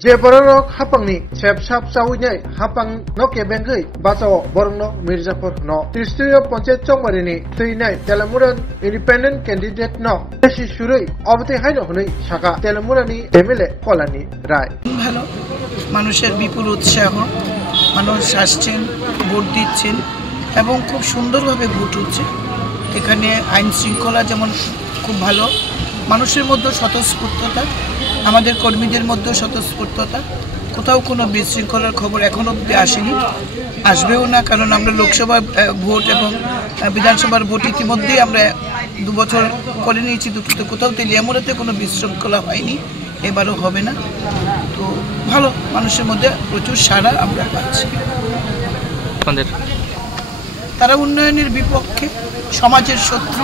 जे borok hapangni sepsap sawinai hapang no kebengai basao borongno Mirzapur no Trishtiriya Panchayat Chongmarini teinai Telamuran independent candidate no beshi shurui obati haino hunai shaka Telamurani MLA Kolani Rai ভালো মানুষের বিপুল উৎসাহ মানুষ আসছেন vote দিচ্ছেন এবং খুব সুন্দরভাবে vote হচ্ছে এখানে আইন শৃঙ্খলা যেমন খুব ভালো মানুষের মধ্যে স্বতঃস্ফূর্ততা আমাদের কর্মীদের মধ্যে স্বতঃস্ফূর্ততা কোথাও কোনো বিশৃঙ্খলার খবর এখনো অবধি আসেনি আসবেও না কারণ আমরা লোকসভা ভোট এবং বিধানসভার ভোট ইতিমধ্যেই আমরা 2 বছর করে নিয়েছি দুটো কোথাও তেলিয়ামুড়াতে কোনো বিশৃঙ্খলা হয়নি এবারও হবে না তো ভালো মানুষের মধ্যে প্রচুর সাড়া আমরা পাচ্ছি তারা উন্নয়নের বিপক্ষে সমাজের শত্রু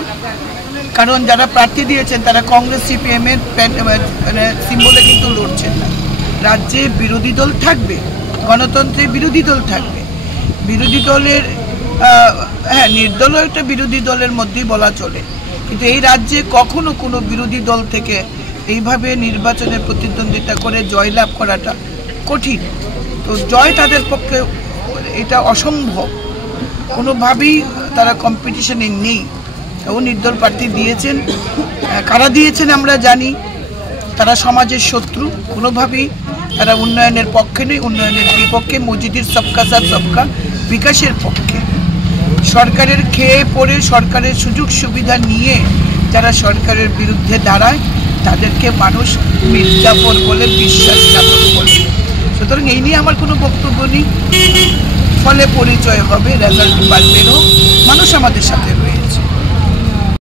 কারণ যারা প্রার্থী দিয়েছেন তারা কংগ্রেস সিপিএম এর মানে সিম্বলে কিন্তু লড়ছেন না রাজ্যে বিরোধী দল থাকবে গণতন্ত্রে বিরোধী দল থাকবে বিরোধী দলের হ্যাঁ নির্দল একটা বিরোধী দলের মধ্যেই বলা চলে কিন্তু এই রাজ্যে কখনো কোনো বিরোধী দল থেকে এইভাবে নির্বাচনে প্রতিদ্বন্দ্বিতা করে জয়লাভ করাটা কঠিন তো জয় তাদের পক্ষে এটা অসম্ভব কোনোভাবেই তারা কম্পিটিশনে নেই ও নির্দল প্রার্থী দিয়েছেন কারা দিয়েছেন আমরা জানি তারা সমাজের শত্রু কোনোভাবেই তারা উন্নয়নের পক্ষে নেই উন্নয়নের বিপক্ষে মসজিদের সবকা সাথ সবকা বিকাশের পক্ষে সরকারের খেয়ে পড়ে সরকারের সুযোগ সুবিধা নিয়ে যারা সরকারের বিরুদ্ধে দাঁড়ায় তাদেরকে মানুষ মির্জাপুর বলে বিশ্বাসঘাতক বলে সুতরাং এই নিয়ে আমার কোনো বক্তব্য নেই ফলে পরিচয় হবে রেজাল্ট পারবেনও মানুষ আমাদের সাথে রয়েছে